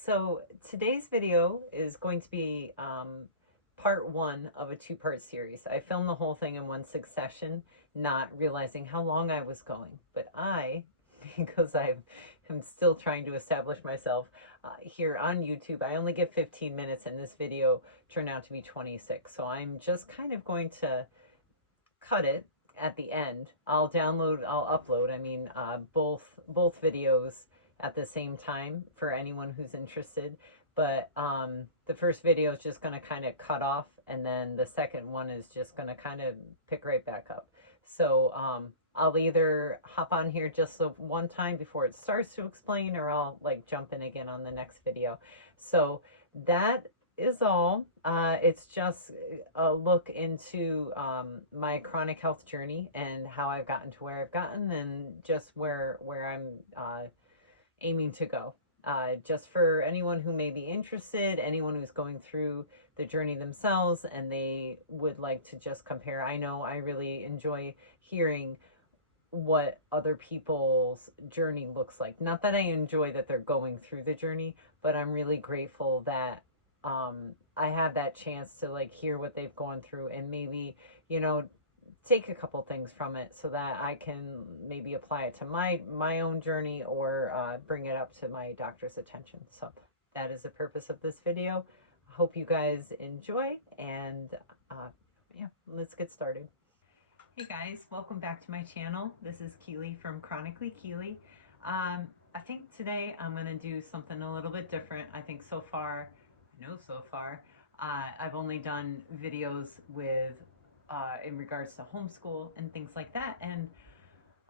So today's video is going to be part one of a two-part series. I filmed the whole thing in one succession, not realizing how long I was going. But because am still trying to establish myself here on YouTube, I only get 15 minutes and this video turned out to be 26. So I'm just kind of going to cut it at the end. I'll upload, both videos at the same time for anyone who's interested. But the first video is just going to kind of cut off, and then the second one is just going to kind of pick right back up. So I'll either hop on here just the one time before it starts to explain, or I'll like jump in again on the next video. So that is all. It's just a look into my chronic health journey and how I've gotten to where I've gotten, and just where I'm aiming to go. Just for anyone who may be interested, anyone who's going through the journey themselves and they would like to just compare. I know I really enjoy hearing what other people's journey looks like. Not that I enjoy that they're going through the journey, but I'm really grateful that I have that chance to like hear what they've gone through, and maybe, you know, take a couple things from it so that I can maybe apply it to my own journey, or bring it up to my doctor's attention. So that is the purpose of this video. Hope you guys enjoy, and yeah, let's get started. Hey guys, welcome back to my channel. This is Keely from Chronically Keely. I think today I'm going to do something a little bit different. I think so far, I've only done videos with in regards to homeschool and things like that. And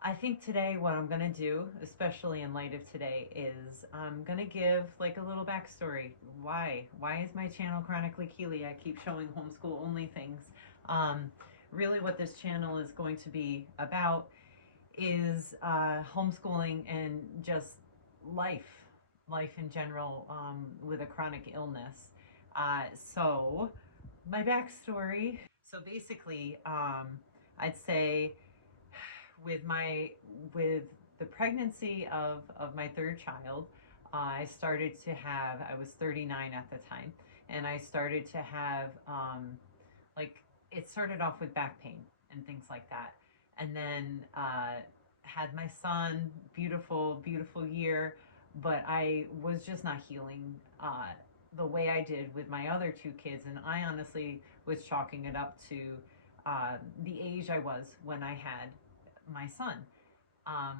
I think today what I'm going to do, especially in light of today, is I'm going to give like a little backstory. Why is my channel Chronically Keely? I keep showing homeschool only things. Really what this channel is going to be about is homeschooling and just life in general, with a chronic illness. So my backstory. So basically, I'd say with with the pregnancy of my third child, I was 39 at the time, and I started to have like it started off with back pain and things like that, and then had my son. Beautiful year, but I was just not healing the way I did with my other two kids, and I honestly was chalking it up to the age I was when I had my son. I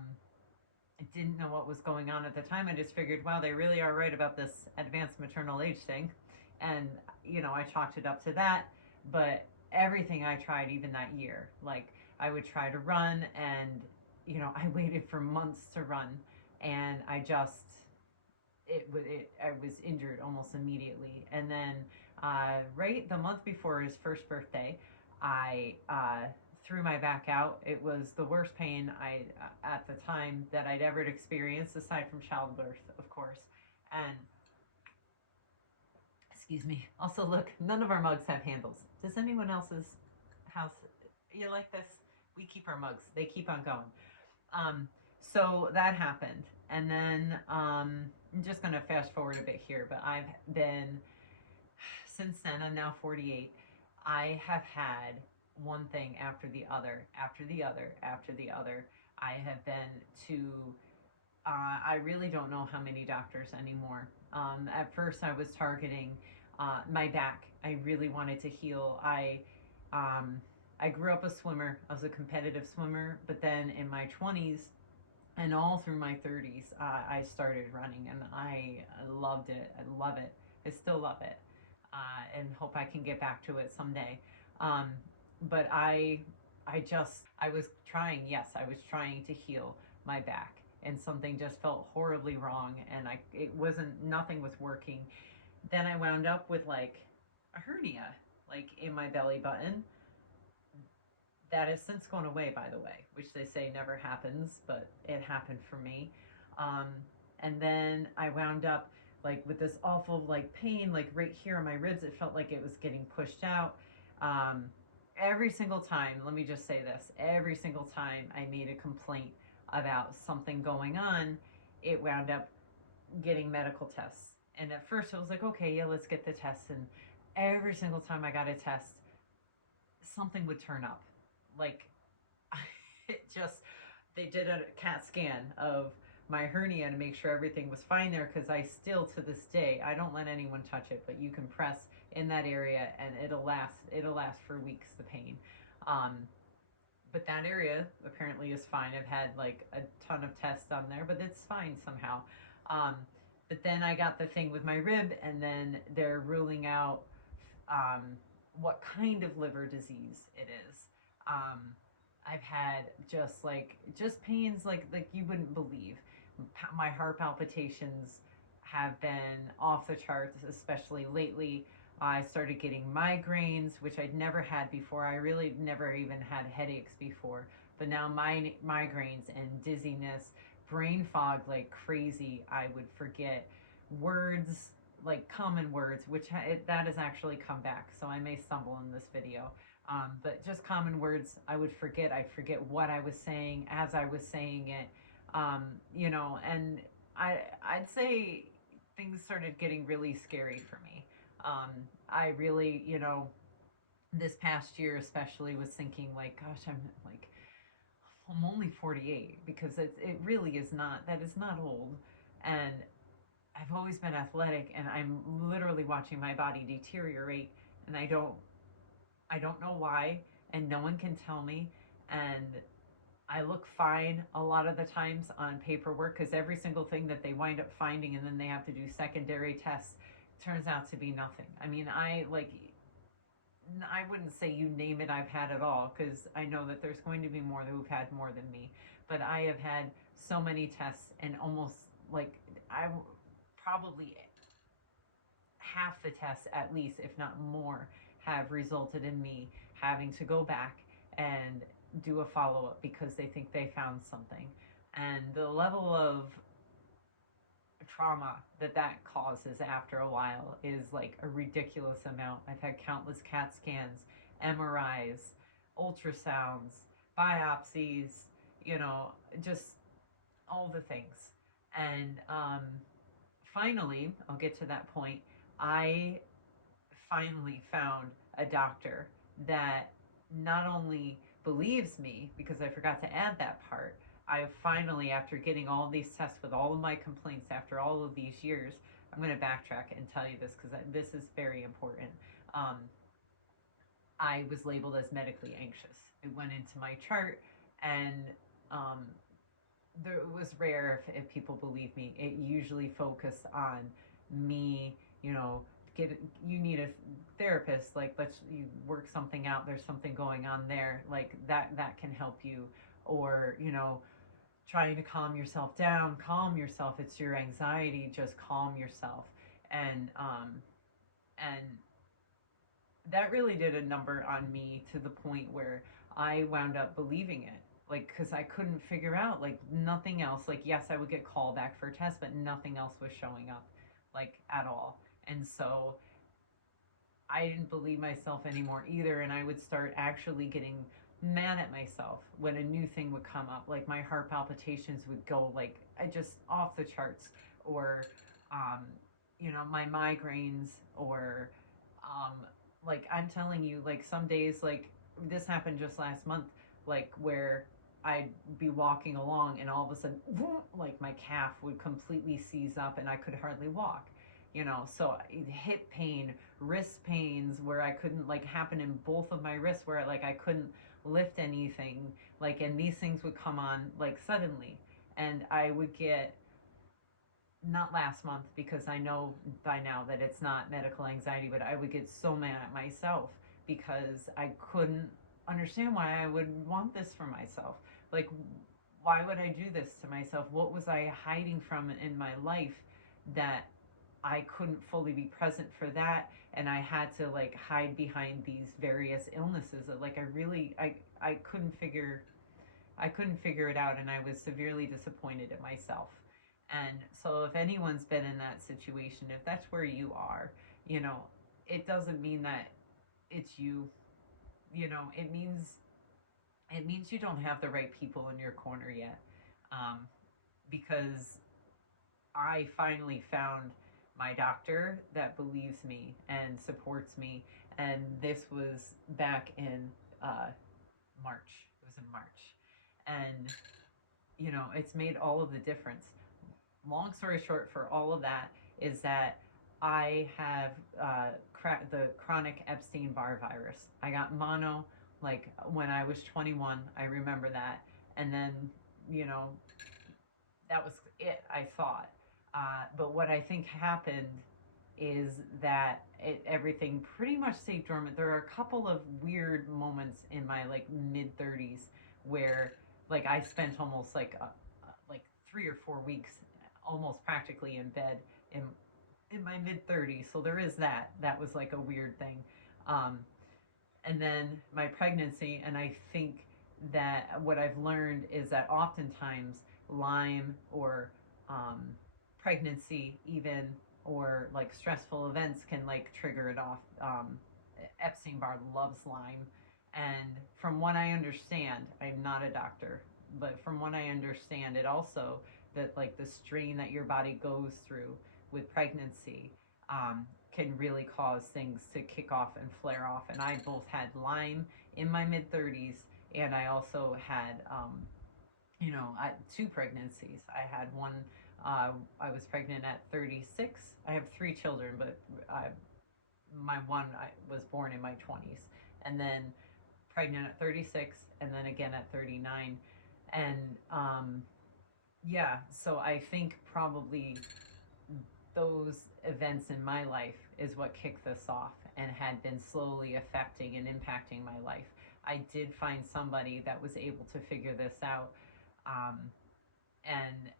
didn't know what was going on at the time. I just figured, wow, they really are right about this advanced maternal age thing, and I chalked it up to that. But everything I tried, even that year, like I would try to run, and I waited for months to run, and I was injured almost immediately. And then right the month before his first birthday, I threw my back out. It was the worst pain at the time that I'd ever experienced, aside from childbirth, of course. And excuse me. Also, look, none of our mugs have handles. Does anyone else's house, you like this? We keep our mugs. They keep on going. So that happened. And then I'm just going to fast forward a bit here, but I've been, since then, I'm now 48. I have had one thing after the other, after the other, after the other. I have been to, I really don't know how many doctors anymore. At first, I was targeting my back. I really wanted to heal. I grew up a swimmer. I was a competitive swimmer, but then in my 20s and all through my 30s, I started running, and I loved it. I love it. I still love it, and hope I can get back to it someday. But I was trying. Yes, I was trying to heal my back, and something just felt horribly wrong, and nothing was working. Then I wound up with like a hernia, like in my belly button. That has since gone away, by the way, which they say never happens, but it happened for me. Um, and then I wound up like with this awful like pain, like right here on my ribs. It felt like it was getting pushed out. Um, every single time, let me just say this, every single time I made a complaint about something going on, it wound up getting medical tests And at first I was like, okay, yeah, let's get the test. And every single time I got a test, something would turn up. Like, it just, they did a CAT scan of my hernia to make sure everything was fine there, because I still, to this day, I don't let anyone touch it, but you can press in that area and it'll last for weeks, the pain. um, but that area apparently is fine. I've had like a ton of tests done there, but it's fine somehow. um, but then I got the thing with my rib, and then they're ruling out um, what kind of liver disease it is. Um, I've had just pains like you wouldn't believe. My heart palpitations have been off the charts, especially lately. I started getting migraines, which I'd never had before. I really never even had headaches before, but now my migraines and dizziness, brain fog like crazy. I would forget words, like common words, which that has actually come back, so I may stumble in this video. But just common words, I would forget. I'd forget what I was saying as I was saying it. And I'd say things started getting really scary for me. I really, this past year especially, was thinking like, gosh, I'm only 48, because it really is not, that is not old. And I've always been athletic, and I'm literally watching my body deteriorate, and I don't know why, and no one can tell me. And I look fine a lot of the times on paperwork, because every single thing that they wind up finding and then they have to do secondary tests turns out to be nothing. I mean, I wouldn't say you name it, I've had it all, because I know that there's going to be more who've had more than me. But I have had so many tests, and almost like I probably half the tests, at least, if not more, have resulted in me having to go back and do a follow up because they think they found something. And the level of trauma that causes after a while is like a ridiculous amount. I've had countless CAT scans, MRIs, ultrasounds, biopsies, just all the things. And finally, I'll get to that point. I finally found a doctor that not only believes me, because I forgot to add that part. I finally, after getting all these tests with all of my complaints after all of these years, I'm going to backtrack and tell you this, because this is very important. Um, I was labeled as medically anxious. It went into my chart, and um, it was rare if people believe me. It usually focused on me, you need a therapist, like let's you work something out, there's something going on there, like that can help you. Or trying to calm yourself, it's your anxiety, just calm yourself. And that really did a number on me, to the point where I wound up believing it, like, because I couldn't figure out, like, nothing else. Like, yes, I would get called back for a test, but nothing else was showing up, like, at all. And so I didn't believe myself anymore either, and I would start actually getting mad at myself when a new thing would come up. Like, my heart palpitations would go, like, I just off the charts. Or um my migraines. Or um like, I'm telling you, like, some days, like, this happened just last month, like, where I'd be walking along, and all of a sudden, like, my calf would completely seize up and I could hardly walk. So hip pain, wrist pains where I couldn't, like, happen in both of my wrists, where like I couldn't lift anything, like, and these things would come on, like, suddenly. And I would get, not last month, because I know by now that it's not medical anxiety, but I would get so mad at myself because I couldn't understand why I would want this for myself. Like, why would I do this to myself? What was I hiding from in my life that I couldn't fully be present for that? And I had to, like, hide behind these various illnesses that, like, I couldn't figure it out, and I was severely disappointed in myself. And so, if anyone's been in that situation, if that's where you are, you know, it doesn't mean that it's you. It means you don't have the right people in your corner yet. Because I finally found my doctor that believes me and supports me. And this was back in March. It was in March. And, it's made all of the difference. Long story short, for all of that, is that I have the chronic Epstein-Barr virus. I got mono like when I was 21. I remember that. And then, you know, that was it, I thought. But what I think happened is that everything pretty much stayed dormant. There are a couple of weird moments in my like mid 30s where like I spent almost like 3 or 4 weeks almost practically in bed in my mid 30s. So there is that. That was like a weird thing. Um, and then my pregnancy, and I think that what I've learned is that oftentimes Lyme or pregnancy even or like stressful events can like trigger it off. Epstein-Barr loves Lyme, and from what I understand, I'm not a doctor, but from what I understand, it also that like the strain that your body goes through with pregnancy can really cause things to kick off and flare off. And I both had Lyme in my mid 30s, and I also had, two pregnancies. I had one, I was pregnant at 36. I have 3 children, but my one I was born in my 20s. And then pregnant at 36, and then again at 39. And yeah, so I think probably those events in my life is what kicked this off and had been slowly affecting and impacting my life. I did find somebody that was able to figure this out, um, and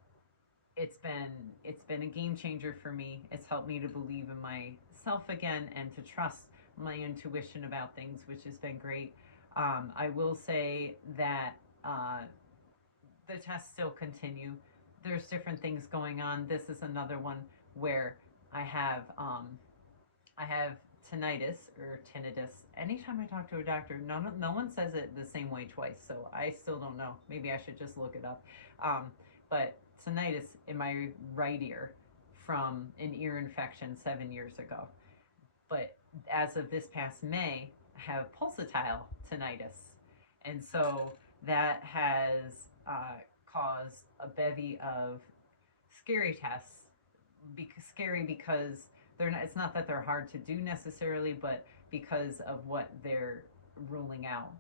it's been a game changer for me. It's helped me to believe in myself again and to trust my intuition about things, which has been great. I will say that the tests still continue. There's different things going on. This is another one where I have I have tinnitus or tinnitus. Anytime I talk to a doctor, no one says it the same way twice, so I still don't know. Maybe I should just look it up. But tinnitus in my right ear from an ear infection 7 years ago. But as of this past May, I have pulsatile tinnitus, and so that has caused a bevy of scary tests. Scary because they're not. It's not that they're hard to do necessarily, but because of what they're ruling out.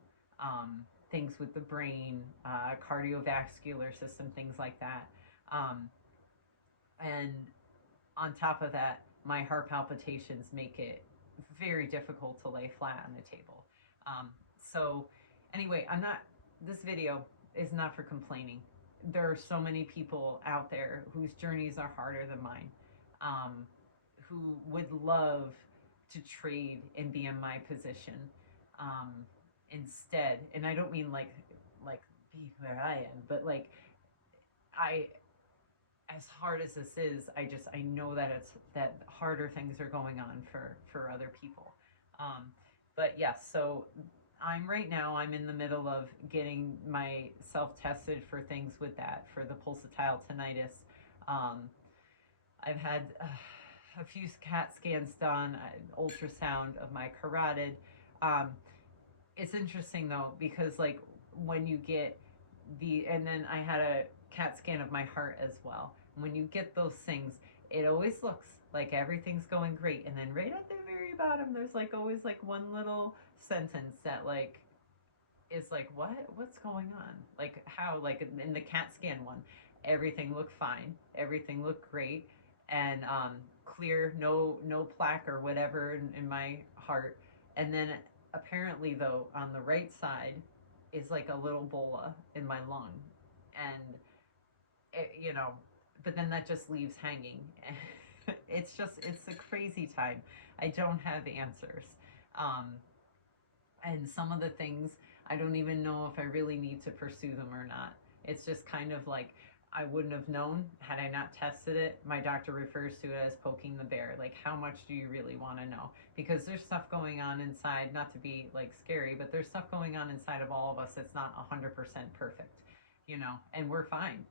Things with the brain, cardiovascular system, things like that. Um, and on top of that, my heart palpitations make it very difficult to lay flat on the table. So, anyway, this video is not for complaining. There are so many people out there whose journeys are harder than mine, who would love to trade and be in my position instead. And I don't mean like be where I am, but like I as hard as this is, I know that that harder things are going on for other people. But yes, so I'm in the middle of getting myself tested for things with that for the pulsatile tinnitus. Um, I've had a few CAT scans done, ultrasound of my carotid. Um, it's interesting though because like when you get and then I had a CAT scan of my heart as well. When you get those things, it always looks like everything's going great, and then right at the very bottom, there's like always like one little sentence that like is like what's going on? Like how like in the CAT scan one, everything looked fine, everything looked great, and clear, no plaque or whatever in my heart, and then apparently though on the right side is like a little bola in my lung, and it. But then that just leaves hanging. It's a crazy time. I don't have answers. Um, and some of the things, I don't even know if I really need to pursue them or not. It's just kind of like, I wouldn't have known had I not tested it. My doctor refers to it as poking the bear. Like, how much do you really want to know? Because there's stuff going on inside, not to be like scary, but there's stuff going on inside of all of us that's not 100% perfect, and we're fine.